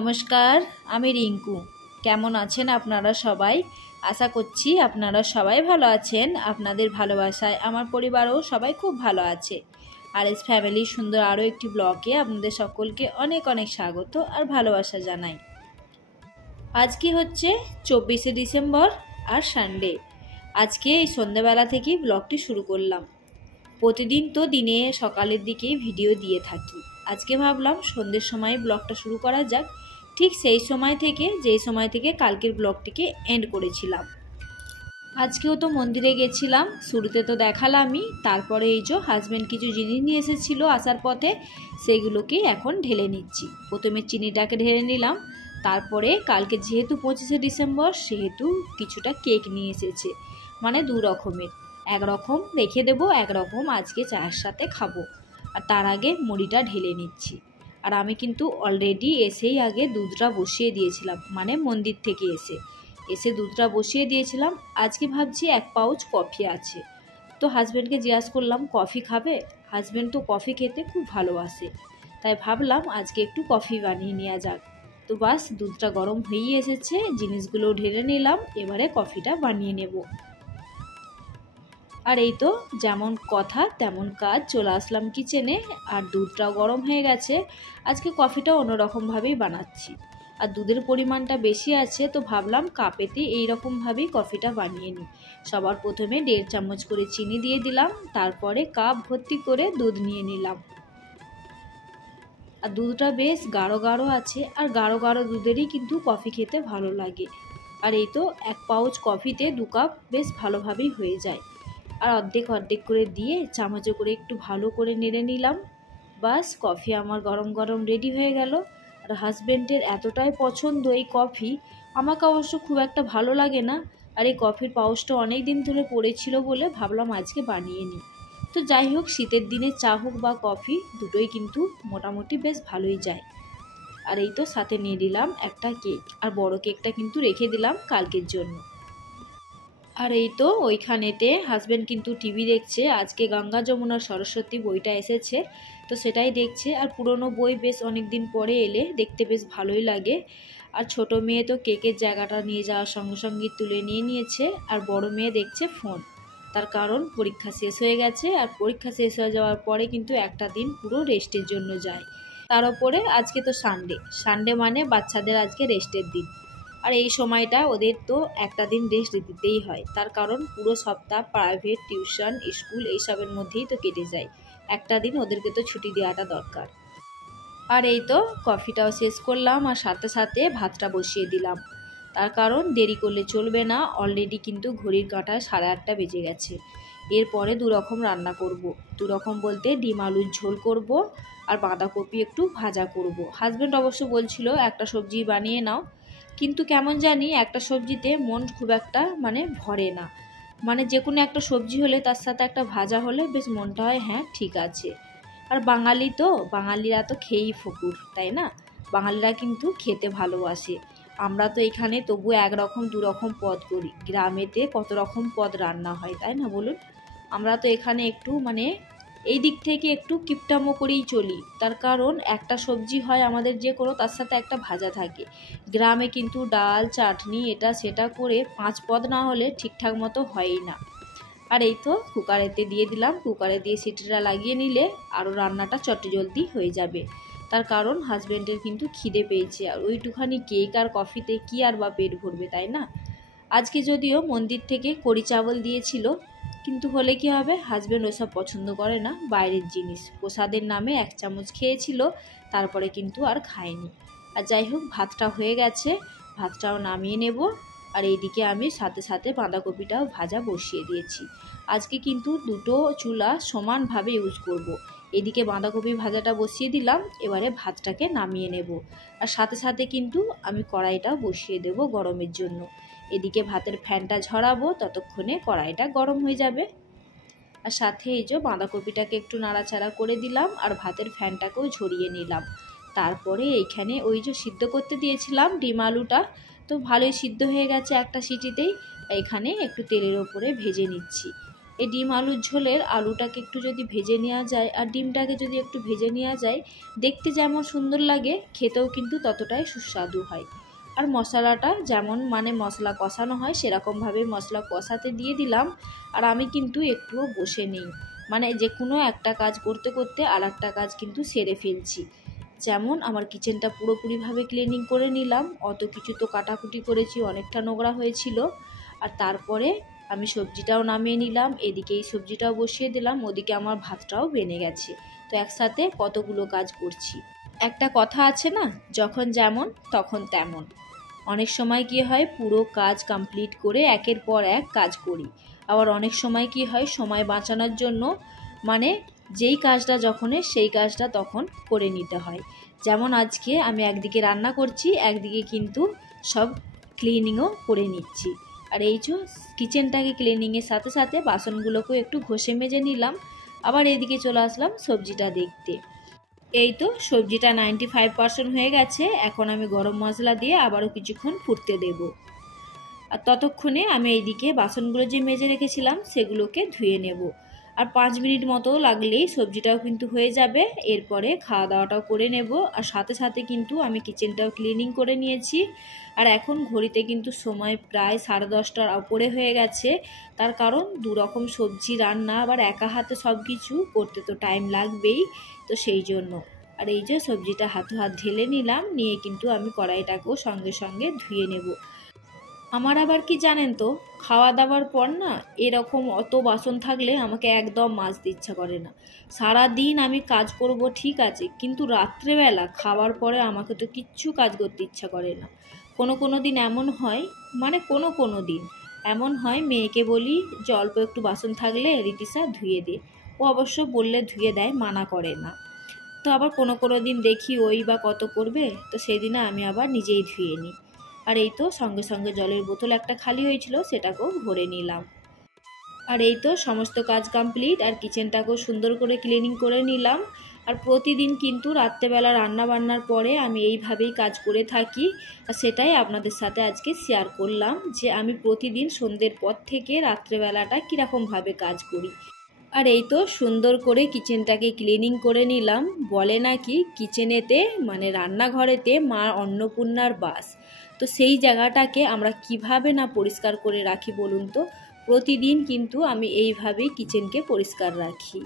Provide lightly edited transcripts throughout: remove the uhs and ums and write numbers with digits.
নমস্কার, আমি রিঙ্কু। কেমন আছেন আপনারা সবাই? আশা করছি আপনারা সবাই ভালো আছেন। আপনাদের ভালোবাসায় আমার পরিবারও সবাই খুব ভালো আছে। আর এস ফ্যামিলির সুন্দর আরও একটি ব্লগে আপনাদের সকলকে অনেক অনেক স্বাগত আর ভালোবাসা জানাই। আজকে হচ্ছে 24শে ডিসেম্বর আর সানডে। আজকে এই সন্ধ্যাবেলা থেকেই ব্লগটি শুরু করলাম। প্রতিদিন তো দিনে সকালের দিকেই ভিডিও দিয়ে থাকি। আজকে ভাবলাম সন্ধ্যের সময় ব্লগটা শুরু করা যাক, ঠিক সেই সময় থেকে যেই সময় থেকে কালকের ব্লগটিকে এন্ড করেছিলাম। আজকেও তো মন্দিরে গেছিলাম, শুরুতে তো দেখালামই। তারপরে এই যে হাজব্যান্ড কিছু জিনিস নিয়ে এসেছিলো আসার পথে, সেগুলোকে এখন ঢেলে নিচ্ছি। প্রথমে চিনিটাকে ঢেলে নিলাম, তারপরে কালকে যেহেতু 25শে ডিসেম্বর সেহেতু কিছুটা কেক নিয়ে এসেছে, মানে দু রকমের। একরকম রেখে দেবো, একরকম আজকে চায়ের সাথে খাবো। আর তার আগে মুড়িটা ঢেলে নিচ্ছি। আর আমি কিন্তু অলরেডি এসেই আগে দুধটা বসিয়ে দিয়েছিলাম, মানে মন্দির থেকে এসে দুধটা বসিয়ে দিয়েছিলাম। আজকে ভাবছি 1 পাউচ কফি আছে, তো হাজব্যান্ডকে জিজ্ঞাসা করলাম কফি খাবে। হাজব্যান্ড তো কফি খেতে খুব ভালোবাসে, তাই ভাবলাম আজকে একটু কফি বানিয়ে নেওয়া যাক। তো বাস দুধটা গরম হয়েই এসেছে, জিনিসগুলো ঢেলে নিলাম, এবারে কফিটা বানিয়ে নেব। আর এই তো যেমন কথা তেমন কাজ, চলে আসলাম কিচেনে। আর দুধটাও গরম হয়ে গেছে। আজকে কফিটা অন্যরকমভাবেই বানাচ্ছি, আর দুধের পরিমাণটা বেশি আছে, তো ভাবলাম কাপেতে এইরকমভাবেই কফিটা বানিয়ে নিই। সবার প্রথমে 1.5 চামচ করে চিনি দিয়ে দিলাম, তারপরে কাপ ভর্তি করে দুধ নিয়ে নিলাম। আর দুধটা বেশ গাঢ় গাঢ় আছে, আর গাঢ় গাঢ় দুধেরই কিন্তু কফি খেতে ভালো লাগে। আর এই তো 1 পাউচ কফিতে 2 কাপ বেশ ভালোভাবেই হয়ে যায়। আর অর্ধেক অর্ধেক করে দিয়ে চামচে করে একটু ভালো করে নেড়ে নিলাম। বাস কফি আমার গরম গরম রেডি হয়ে গেল। আর হাজব্যান্ডের এতটাই পছন্দ এই কফি, আমাকে অবশ্য খুব একটা ভালো লাগে না। আর এই কফির পাউচটা অনেক দিন ধরে পড়েছিল বলে ভাবলাম আজকে বানিয়ে নিই। তো যাই হোক, শীতের দিনে চা হোক বা কফি দুটোই কিন্তু মোটামুটি বেশ ভালোই যায়। আর এই তো সাথে নিয়ে দিলাম একটা কেক, আর বড় কেকটা কিন্তু রেখে দিলাম কালকের জন্য। আর এই তো ওইখানেতে হাজব্যান্ড কিন্তু টিভি দেখছে। আজকে গঙ্গা যমুনা সরস্বতী বইটা এসেছে, তো সেটাই দেখছে। আর পুরনো বই বেশ অনেক দিন পরে এলে দেখতে বেশ ভালোই লাগে। আর ছোট মেয়ে তো কেকের জায়গাটা নিয়ে যাওয়ার সঙ্গে সঙ্গে তুলে নিয়েছে। আর বড় মেয়ে দেখছে ফোন, তার কারণ পরীক্ষা শেষ হয়ে গেছে। আর পরীক্ষা শেষ হয়ে যাওয়ার পরে কিন্তু একটা দিন পুরো রেস্টের জন্য যায়। তার উপরে আজকে তো সানডে মানে বাচ্চাদের আজকে রেস্টের দিন। আর এই সময়টা ওদের তো একটা দিন রেস্ট দিতেই হয়, তার কারণ পুরো সপ্তাহ প্রাইভেট টিউশন স্কুল এইসবের মধ্যেই তো কেটে যায়। একটা দিন ওদেরকে তো ছুটি দেওয়াটা দরকার। আর এই তো কফিটাও শেষ করলাম, আর সাথে সাথে ভাতটা বসিয়ে দিলাম। তার কারণ দেরি করলে চলবে না, অলরেডি কিন্তু ঘড়ির কাঁটায় 8:30 বেজে গেছে। এরপরে 2 রকম রান্না করব। 2 রকম বলতে ডিম আলুর ঝোল করব, আর বাঁধাকপি একটু ভাজা করব। হাজব্যান্ড অবশ্য বলছিল একটা সবজি বানিয়ে নাও, কিন্তু কেমন জানি একটা সবজিতে মন খুব একটা ভরে না। যে কোনো একটা সবজি হলে তার সাথে একটা ভাজা হলে বেশ মনটা হয় হ্যাঁ ঠিক আছে। আর বাঙালিরা তো খেয়েই ফকুর, তাই না? বাঙালিরা কিন্তু খেতে ভালোবাসে। আমরা তো এখানে তবু 1 রকম 2 রকম পদ করি, গ্রামেতে কত রকম পদ রান্না হয়, তাই না বলুন? আমরা তো এখানে একটু এই দিক থেকে একটু কিপটামো করেই চলি। তার কারণ একটা সবজি হয় আমাদের যে কোনো, তার সাথে একটা ভাজা থাকে। গ্রামে কিন্তু ডাল চাটনি এটা সেটা করে 5 পদ না হলে ঠিকঠাক মতো হয়ই না। আর এই তো কুকারেতে দিয়ে দিলাম, কুকারে দিয়ে সিটিটা লাগিয়ে নিলে আরও রান্নাটা চটজলদি হয়ে যাবে। তার কারণ হাজব্যান্ডের কিন্তু খিদে পেয়েছে, আর ওইটুখানি কেক আর কফিতে কি আর বা পেট ভরবে, তাই না? আজকে যদিও মন্দির থেকে কড়ি চাবল দিয়েছিল, কিন্তু হলে কি হবে, হাজব্যান্ড ওসব পছন্দ করে না, বাইরের জিনিস। প্রসাদের নামে 1 চামচ খেয়েছিল, তারপরে কিন্তু আর খায়নি। আর যাই হোক, ভাতটা হয়ে গেছে, ভাতটাও নামিয়ে নেব। আর এইদিকে আমি সাথে সাথে বাঁধাকপিটাও ভাজা বসিয়ে দিয়েছি। আজকে কিন্তু দুটো চুলা সমানভাবে ইউজ করব। এদিকে বাঁধাকপি ভাজাটা বসিয়ে দিলাম, এবারে ভাতটাকে নামিয়ে নেব। আর সাথে সাথে কিন্তু আমি কড়াইটাও বসিয়ে দেব গরমের জন্য। এদিকে ভাতের ফ্যানটা ঝরাবো, ততক্ষণে কড়াইটা গরম হয়ে যাবে। আর সাথে এই যে বাঁধাকপিটাকে একটু নাড়াচাড়া করে দিলাম, আর ভাতের ফ্যানটাকেও ঝরিয়ে নিলাম। তারপরে এইখানে ওই যে সিদ্ধ করতে দিয়েছিলাম ডিম আলুটা, তো ভালোই সিদ্ধ হয়ে গেছে একটা সিটিতেই। এখানে একটু তেলের ওপরে ভেজে নিচ্ছি। এই ডিম আলুর ঝোলের আলুটাকে একটু যদি ভেজে নেওয়া যায় আর ডিমটাকে যদি একটু ভেজে নেওয়া যায়, দেখতে যেমন সুন্দর লাগে খেতেও কিন্তু ততটাই সুস্বাদু হয়। আর মশলাটা যেমন মশলা কষানো হয় সেরকমভাবে মশলা কষাতে দিয়ে দিলাম। আর আমি কিন্তু একটুও বসে নেই, যে কোনো একটা কাজ করতে করতে আর একটা কাজ কিন্তু সেরে ফেলছি। যেমন আমার কিচেনটা পুরোপুরিভাবে ক্লিনিং করে নিলাম, অত কিছু তো কাটাকুটি করেছি, অনেকটা নোংরা হয়েছিল। আর তারপরে আমি সবজিটাও নামিয়ে নিলাম, এদিকে এই সবজিটাও বসিয়ে দিলাম, ওদিকে আমার ভাতটাও বেনে গেছে। তো একসাথে কতগুলো কাজ করছি। একটা কথা আছে না, যখন যেমন তখন তেমন। অনেক সময় কি হয় পুরো কাজ কমপ্লিট করে একের পর এক কাজ করি, আবার অনেক সময় কি হয় সময় বাঁচানোর জন্য যেই কাজটা যখন সেই কাজটা তখন করে নিতে হয়। যেমন আজকে আমি একদিকে রান্না করছি, একদিকে কিন্তু সব ক্লিনিংও করে নিচ্ছি। আর এই যে কিচেনটাকে ক্লিনিংয়ের সাথে সাথে বাসনগুলোকেও একটু ঘষে মেজে নিলাম। আবার এইদিকে চলে আসলাম সবজিটা দেখতে। এই তো সবজিটা 95% হয়ে গেছে। এখন আমি গরম মশলা দিয়ে আবারও কিছুক্ষণ ফুটতে দেব। আর ততক্ষণে আমি এইদিকে বাসনগুলো যে মেজে রেখেছিলাম সেগুলোকে ধুয়ে নেব। আর 5 মিনিট মতো লাগলেই সবজিটাও কিন্তু হয়ে যাবে। এরপরে খাওয়া দাওয়াটাও করে নেব। আর সাথে সাথে কিন্তু আমি কিচেনটাও ক্লিনিং করে নিয়েছি। আর এখন ঘড়িতে কিন্তু সময় প্রায় 10:30টার উপরে হয়ে গেছে। তার কারণ 2 রকম সবজি রান্না, আবার একা হাতে সব কিছু করতে তো টাইম লাগবেই, তো সেই জন্য। আর এই যে সবজিটা হাতে হাত ঢেলে নিলাম, নিয়ে কিন্তু আমি কড়াইটাকেও সঙ্গে সঙ্গে ধুয়ে নেব। আমার আবার কি জানেন তো, খাওয়া দাওয়ার পর না এরকম অত বাসন থাকলে আমাকে একদম মাজতে ইচ্ছা করে না। সারা দিন আমি কাজ করব ঠিক আছে, কিন্তু রাত্রেবেলা খাওয়ার পরে আমাকে তো কিচ্ছু কাজ করতে ইচ্ছা করে না। কোনো দিন এমন হয়, কোনো দিন এমন হয় মেয়েকে বলি যে অল্প একটু বাসন থাকলে রিতিশা ধুয়ে দে, ও অবশ্য বললে ধুয়ে দেয়, মানা করে না। তো আবার কোনো দিন দেখি ওই বা কত করবে, তো সেই দিনে আমি আবার নিজেই ধুয়ে নিই। আর এই তো সঙ্গে সঙ্গে জলের বোতল একটা খালি হয়েছিল, সেটাকেও ভরে নিলাম। আর এই তো সমস্ত কাজ কমপ্লিট, আর কিচেনটাকেও সুন্দর করে ক্লিনিং করে নিলাম। আর প্রতিদিন কিন্তু রাত্রেবেলা রান্না বান্নার পরে আমি এইভাবেই কাজ করে থাকি। আর সেটাই আপনাদের সাথে আজকে শেয়ার করলাম যে আমি প্রতিদিন সন্ধ্যের পর থেকে রাত্রেবেলাটা কীরকমভাবে কাজ করি। আর এই তো সুন্দর করে কিচেনটাকে ক্লিনিং করে নিলাম। বলে নাকি কিচেনেতে রান্নাঘরেতে মা অন্নপূর্ণার বাস। তো সেই জায়গাটাকে আমরা কিভাবে না পরিষ্কার করে রাখি বলুন তো। প্রতিদিন কিন্তু আমি এইভাবেই কিচেনকে পরিষ্কার রাখি।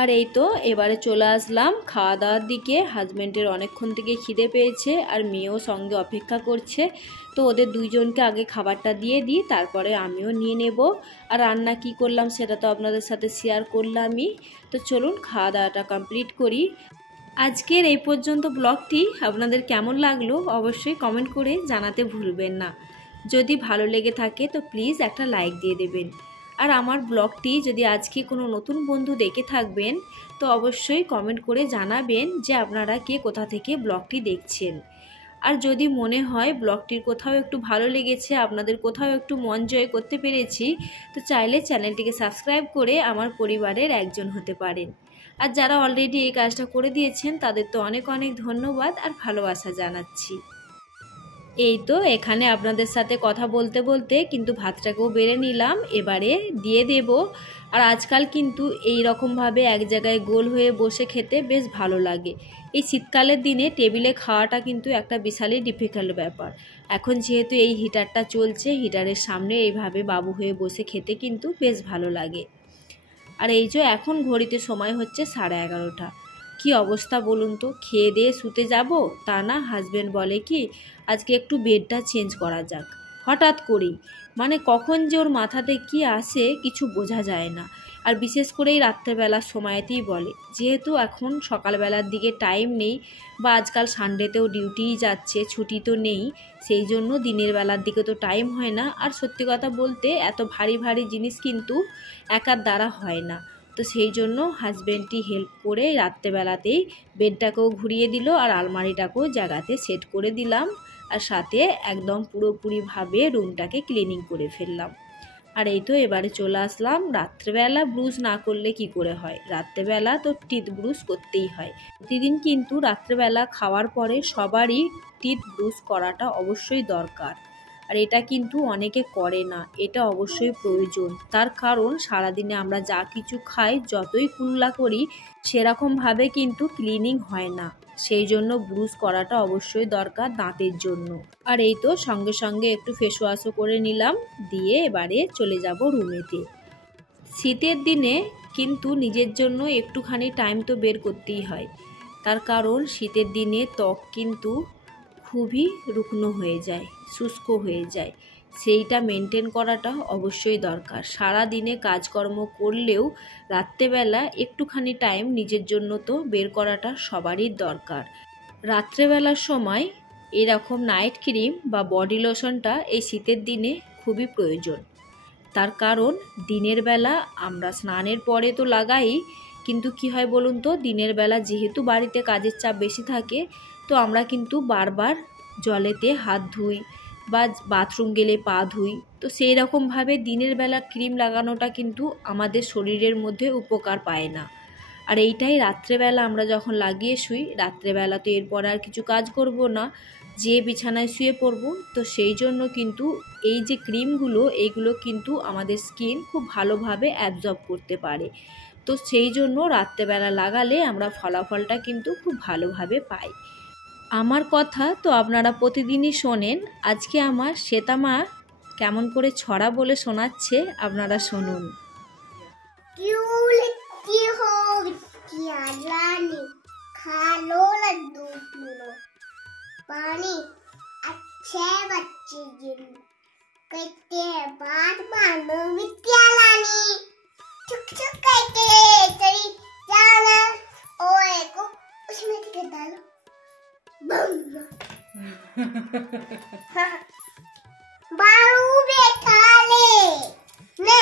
আর এই তো এবারে চলে আসলাম খাওয়া দাওয়ার দিকে। হাজব্যান্ডের অনেকক্ষণ থেকে খিদে পেয়েছে, আর মেয়েও সঙ্গে অপেক্ষা করছে। তো ওদের দুইজনকে আগে খাবারটা দিয়ে দিই, তারপরে আমিও নিয়ে নেব। আর রান্না কি করলাম সেটা তো আপনাদের সাথে শেয়ার করলামই। তো চলুন খাওয়া দাওয়াটা কমপ্লিট করি। আজকের এই পর্যন্ত ব্লগটি আপনাদের কেমন লাগলো অবশ্যই কমেন্ট করে জানাতে ভুলবেন না। যদি ভালো লেগে থাকে তো প্লিজ একটা লাইক দিয়ে দেবেন। আর আমার ব্লগটি যদি আজকে কোনো নতুন বন্ধু দেখে থাকবেন তো অবশ্যই কমেন্ট করে জানাবেন যে আপনারা কে কোথা থেকে ব্লগটি দেখছেন। আর যদি মনে হয় ব্লগটির কোথাও একটু ভালো লেগেছে, আপনাদের কোথাও একটু মন জয় করতে পেরেছি, তো চাইলে চ্যানেলটিকে সাবস্ক্রাইব করে আমার পরিবারের একজন হতে পারেন। আর যারা অলরেডি এই কাজটা করে দিয়েছেন তাদের তো অনেক অনেক ধন্যবাদ আর ভালোবাসা জানাচ্ছি। এই তো এখানে আপনাদের সাথে কথা বলতে বলতে কিন্তু ভাতটাকেও বেড়ে নিলাম, এবারে দিয়ে দেব। আর আজকাল কিন্তু এই রকমভাবে এক জায়গায় গোল হয়ে বসে খেতে বেশ ভালো লাগে। এই শীতকালের দিনে টেবিলে খাওয়াটা কিন্তু একটা বিশালই ডিফিকাল্ট ব্যাপার। এখন যেহেতু এই হিটারটা চলছে, হিটারের সামনে এইভাবে বাবু হয়ে বসে খেতে কিন্তু বেশ ভালো লাগে। আর এই যে এখন ঘড়িতে সময় হচ্ছে 11:30। কি অবস্থা বলুন তো, খেয়ে দিয়ে শুতে যাব, তা না হাজব্যান্ড বলে কি আজকে একটু বেডটা চেঞ্জ করা যাক। হঠাৎ করেই কখন যে ওর মাথাতে কি আসে কিছু বোঝা যায় না। আর বিশেষ করে এই রাত্রেবেলার সময়তেই বলে, যেহেতু এখন সকালবেলার দিকে টাইম নেই, বা আজকাল সানডেতেও ডিউটিই যাচ্ছে, ছুটি তো নেই, সেই জন্য দিনের বেলার দিকে তো টাইম হয় না। আর সত্যি কথা বলতে এত ভারী ভারী জিনিস কিন্তু একার দ্বারা হয় না। তো সেই জন্য হাজব্যান্ডটি হেল্প করে রাত্রেবেলাতেই বেডটাকেও ঘুরিয়ে দিল, আর আলমারিটাকেও জায়গাতে সেট করে দিলাম, আর সাথে একদম পুরোপুরিভাবে রুমটাকে ক্লিনিং করে ফেললাম। আর এই তো এবারে চলে আসলাম, রাত্রেবেলা ব্রুশ না করলে কি করে হয়, রাত্রেবেলা তো টিথ ব্রুশ করতেই হয়। প্রতিদিন কিন্তু রাত্রেবেলা খাওয়ার পরে সবারই টিথ ব্রুশ করাটা অবশ্যই দরকার। আর এটা কিন্তু অনেকে করে না, এটা অবশ্যই প্রয়োজন। তার কারণ সারাদিনে আমরা যা কিছু খাই, যতই কুল্লা করি, সেরকমভাবে কিন্তু ক্লিনিং হয় না। সেই জন্য ব্রুশ করাটা অবশ্যই দরকার দাঁতের জন্য। আর এই তো সঙ্গে সঙ্গে একটু ফেস ওয়াশও করে নিলাম, দিয়ে এবারে চলে যাব রুমেতে। শীতের দিনে কিন্তু নিজের জন্য একটুখানি টাইম তো বের করতেই হয়, তার কারণ শীতের দিনে ত্বক কিন্তু খুবই রুগ্ন হয়ে যায়, শুষ্ক হয়ে যায়। সেইটা মেনটেন করাটা অবশ্যই দরকার। সারা দিনে কাজকর্ম করলেও রাত্রেবেলা একটুখানি টাইম নিজের জন্য তো বের করাটা সবারই দরকার। রাত্রেবেলার সময় এরকম নাইট ক্রিম বা বডি লোশনটা এই শীতের দিনে খুবই প্রয়োজন। তার কারণ দিনের বেলা আমরা স্নানের পরে তো লাগাই, কিন্তু কি হয় বলুন তো, দিনের বেলা যেহেতু বাড়িতে কাজের চাপ বেশি থাকে, তো আমরা কিন্তু বারবার জলেতে হাত ধুই বা বাথরুম গেলে পা ধুই। তো সেই রকমভাবে দিনের বেলা ক্রিম লাগানোটা কিন্তু আমাদের শরীরের মধ্যে উপকার পায় না। আর এইটাই রাত্রেবেলা আমরা যখন লাগিয়ে শুই, রাত্রেবেলা তো এরপর আর কিছু কাজ করব না, যে বিছানায় শুয়ে পড়ব। তো সেই জন্য কিন্তু এই যে ক্রিমগুলো, এইগুলো কিন্তু আমাদের স্কিন খুব ভালোভাবে অ্যাবজর্ব করতে পারে। তো সেই জন্য রাত্রেবেলা লাগালে আমরা ফলাফলটা কিন্তু খুব ভালোভাবে পাই। আমার কথা তো আপনারা প্রতিদিনই শোনেন, আজকে আমার শ্বেতামা কেমন করে ছড়া বলে শোনাচ্ছে, আপনারা শুনুন। पानी अच्छे बच्चे जिन कहते बात मानो विद्या लानी चुक चुक कहते तेरी जाना ओए को उसमें टिकट डालो बम बारू बैठा ले ने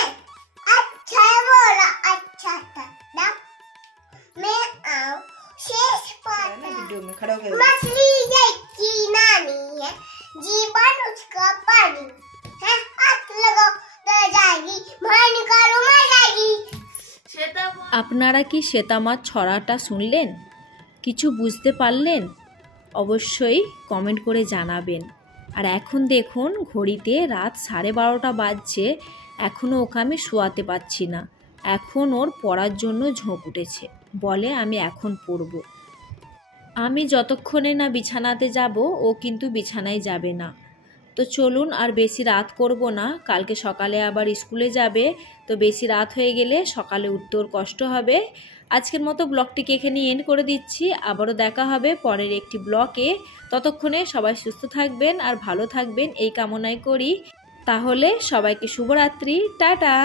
अच्छा बोला अच्छा था ना मैं आओ शेष पाता वीडियो में खड़ा होकर मछली की नानी है जीवन उसका पानी है हाथ लगाओ तो जाएगी मार निकालो मर जाएगी। আপনারা কি শ্বেতামার ছড়াটা শুনলেন? কিছু বুঝতে পারলেন? অবশ্যই কমেন্ট করে জানাবেন। আর এখন দেখুন ঘড়িতে রাত 12:30 বাজছে, এখনও ওকে আমি শোয়াতে পারছি না। এখন ওর পড়ার জন্য ঝোঁক উঠেছে, বলে আমি এখন পড়ব। আমি যতক্ষণে না বিছানাতে যাব, ও কিন্তু বিছানায় যাবে না। তো চলুন আর বেশি রাত করব না, কালকে সকালে আবার স্কুলে যাবে। তো বেশি রাত হয়ে গেলে সকালে উঠতে ওর কষ্ট হবে। আজকের মতো ব্লগটিকে এখানে এন্ড করে দিচ্ছি, আবারও দেখা হবে পরের একটি ব্লগে। ততক্ষণে সবাই সুস্থ থাকবেন আর ভালো থাকবেন এই কামনাই করি। তাহলে সবাইকে শুভরাত্রি, টাটা।